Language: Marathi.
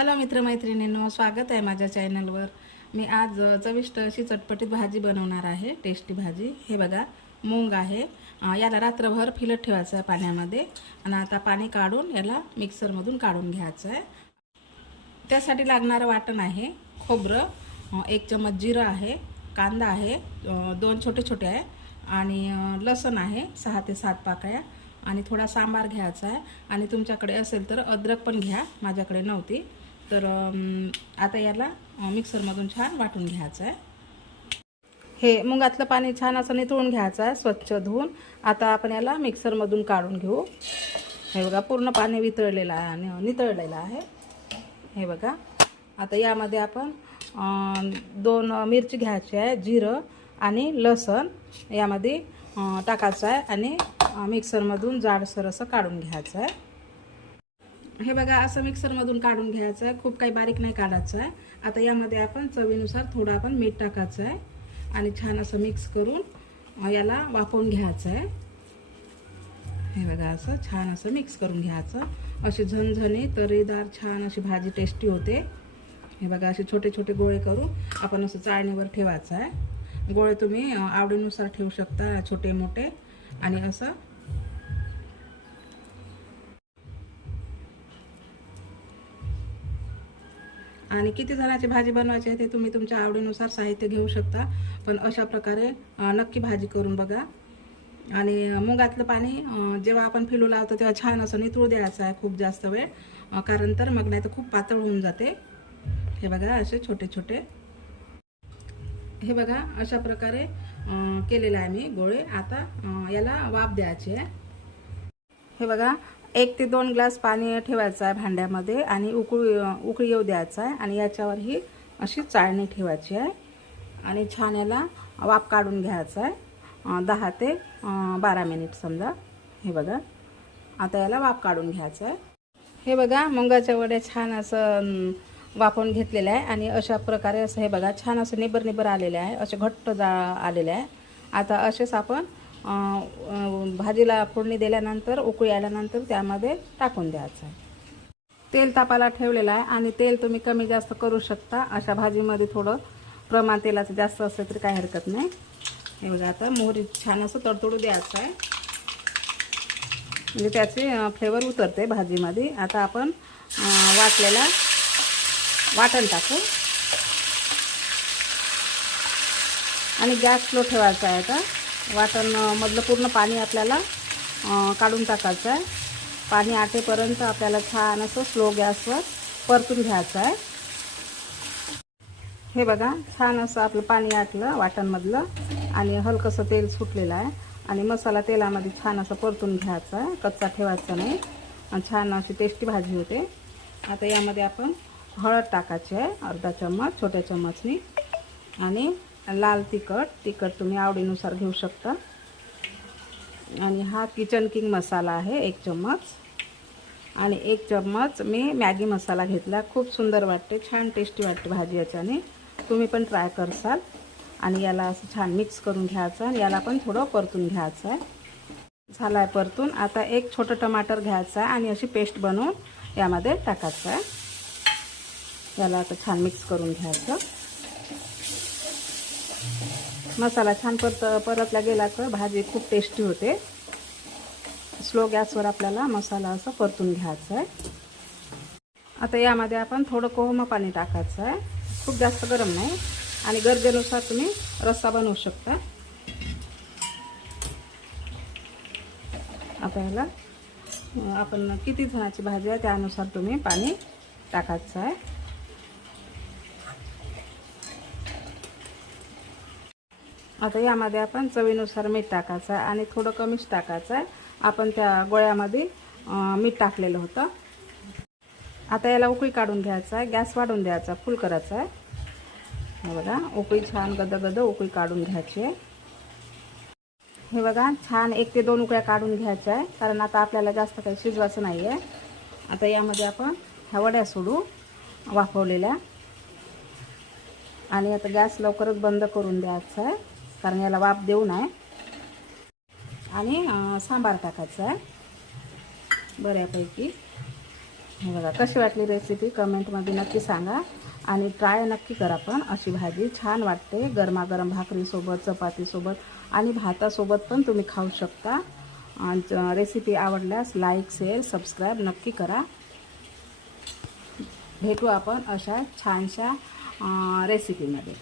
हॅलो मित्रमैत्रिणींनो स्वागत आहे माझ्या चॅनलवर. मी आज चविष्ट अशी चटपटीत भाजी बनवणार आहे टेस्टी भाजी. हे बघा मूग आहे. याला रात्रभर फिलत ठेवायचं आहे पाण्यामध्ये. आणि आता पाणी काढून याला मिक्सरमधून काढून घ्यायचं आहे. त्यासाठी लागणारं वाटण आहे खोबरं एक चमच जिरं आहे कांदा आहे दोन छोटे छोटे आहे. आणि लसण आहे सहा ते सात पाकळ्या. आणि थोडा सांबार घ्यायचा आहे. आणि तुमच्याकडे असेल तर अद्रक पण घ्या माझ्याकडे नव्हती. तर आता याला मिक्सरमधून छान वाटून घ्यायचं आहे. हे मुगातलं पाणी छान असं नितळून घ्यायचं आहे स्वच्छ धुवून. आता आपण याला मिक्सरमधून काढून घेऊ. हे बघा पूर्ण पाणी वितळलेलं आहे आणि नितळलेलं आहे. हे बघा आता यामध्ये आपण दोन मिरची घ्यायची आहे जिरं आणि लसण. यामध्ये टाकायचं आहे आणि मिक्सरमधून जाडसर असं काढून घ्यायचं आहे. हे बघा असं मिक्सरमधून काढून घ्यायचं आहे खूप काही बारीक नाही काढायचं आहे आता यामध्ये आपण चवीनुसार थोडं आपण मीठ टाकायचं आहे आणि छान असं मिक्स करून याला वाफवून घ्यायचं आहे हे बघा असं छान असं मिक्स करून घ्यायचं. अशी झणझणी तरीदार छान अशी भाजी टेस्टी होते. हे बघा असे छोटे छोटे गोळे करून आपण असं चाळणीवर ठेवायचं आहे गोळे तुम्ही आवडीनुसार ठेवू शकता छोटे मोठे. आणि असं आणि किती जणाची भाजी बनवायची आहे ते तुम्ही तुमच्या आवडीनुसार साहित्य घेऊ शकता. पण अशा प्रकारे नक्की भाजी करून बघा. आणि मुगातलं पाणी जेव्हा आपण फिलू लावतो तेव्हा छान असं नितळू द्यायचं आहे खूप जास्त वेळ. कारण तर मग नाही तर खूप पातळ होऊन जाते. हे बघा असे छोटे छोटे. हे बघा अशा प्रकारे केलेलं आहे मी गोळे. आता याला वाफ द्यायची आहे. हे बघा एक ते दोन ग्लास पाणी ठेवायचं आहे भांड्यामध्ये आणि उकळी उकळी येऊ द्यायचं आहे आणि याच्यावर ही अशी चाळणी ठेवायची आहे. आणि छान याला वाफ काढून घ्यायचा आहे. दहा ते बारा मिनिट समजा. हे बघा. आता याला वाफ काढून घ्यायचं आहे. हे बघा मुंगाच्या वड्या छान असं वाफवून घेतलेलं आहे आणि अशा प्रकारे असं हे बघा छान असं निबर निबर आलेले आहे. असे घट्ट जा आलेले आहे. आता असेच आपण भाजीला फोडणी दिल्यानंतर उकळी आल्यानंतर त्यामध्ये टाकून द्यायचं आहे. तेल तापाला ठेवलेलं आहे आणि तेल तुम्ही कमी जास्त करू शकता. अशा भाजीमध्ये थोडं प्रमाण तेलाचं जास्त असलं तरी काही हरकत नाही. हे बघा आता मोहरी छान असं तडतडू द्यायचं आहे. म्हणजे त्याचे फ्लेवर उतरते भाजीमध्ये. आता आपण वाटलेला वाटण टाकू. आणि गॅस स्लो ठेवायचा आहे आता. वाटण मधलं पूर्ण पाणी आपल्याला काढून टाकायचं आहे. पाणी आटेपर्यंत आपल्याला छान असं स्लो गॅसवर परतून घ्यायचं आहे. हे बघा छान असं आपलं पाणी आटलं वाटणमधलं आणि हलकंसं तेल सुटलेलं आहे. आणि मसाला तेलामध्ये छान असं परतून घ्यायचा आहे. कच्चा ठेवायचा नाही. आणि छान अशी टेस्टी भाजी होते. आता यामध्ये आपण हळद टाकायची आहे अर्धा चम्मच छोट्या चम्मचनी. आणि लाल तिखट. तिखट तुम्ही आवडीनुसार घेऊ शकता. आणि हा किचन किंग मसाला आहे एक चम्मच. आणि एक चम्मच मी मॅगी मसाला घेतला. खूप सुंदर वाटते छान टेस्टी वाटते भाजी याच्याने. तुम्ही पण ट्राय करसाल. आणि याला असं छान मिक्स करून घ्यायचं आणि याला पण थोडं परतून घ्यायचं आहे. झाला आहे परतून. आता एक छोटं टमाटर घ्यायचं आहे आणि अशी पेस्ट बनवून यामध्ये टाकायचं आहे. याला आता छान मिक्स करून घ्यायचं. मसाला छान परत परतला गेला तर भाजी खूप टेस्टी होते. स्लो गॅसवर आपल्याला मसाला असं परतून घ्यायचा आहे. आता यामध्ये आपण थोडं कोहमं पाणी टाकायचं आहे. खूप जास्त गरम नाही. आणि गरजेनुसार तुम्ही रस्सा बनवू शकता. आता ह्याला आपण किती जणाची भाजी आहे त्यानुसार तुम्ही पाणी टाकायचं आहे. आता यामध्ये आपण चवीनुसार मीठ टाकायचं आहे आणि थोडं कमीच टाकायचं आहे. आपण त्या गोळ्यामध्ये मीठ टाकलेलं होतं. आता याला उकळी काढून घ्यायचा आहे. गॅस वाढून द्यायचा फुल करायचा आहे. हे बघा उकळी छान गद गद उकळी काढून घ्यायची आहे. हे बघा छान एक ते दोन उकळ्या काढून घ्यायच्या आहे कारण आता आपल्याला जास्त काही शिजवायचं नाही आहे. आता यामध्ये आपण ह्या वड्या सोडू वाफवलेल्या. आणि आता गॅस लवकरच बंद करून द्यायचा आहे. कारण याला वाफ देऊ नये. आणि सांबार टाकायचा आहे. बऱ्यापैकी. हे बघा कशी वाटली रेसिपी कमेंटमध्ये नक्की सांगा. आणि ट्राय नक्की करा पण. अशी भाजी छान वाटते. गरमागरम भाकरीसोबत चपातीसोबत आणि भातासोबत पण तुम्ही खाऊ शकता. आणि रेसिपी आवडल्यास लाईक शेअर सबस्क्राईब नक्की करा. भेटू आपण अशा छानशा रेसिपीमध्ये